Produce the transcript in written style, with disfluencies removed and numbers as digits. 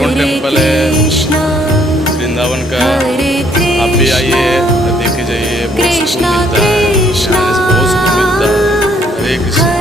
ISKCON temple है वृंदावन का। आप भी आइए, देखे जाइए, बहुत सुकून मिलता है, यहाँ से बहुत सुकून मिलता है। हरे कृष्ण।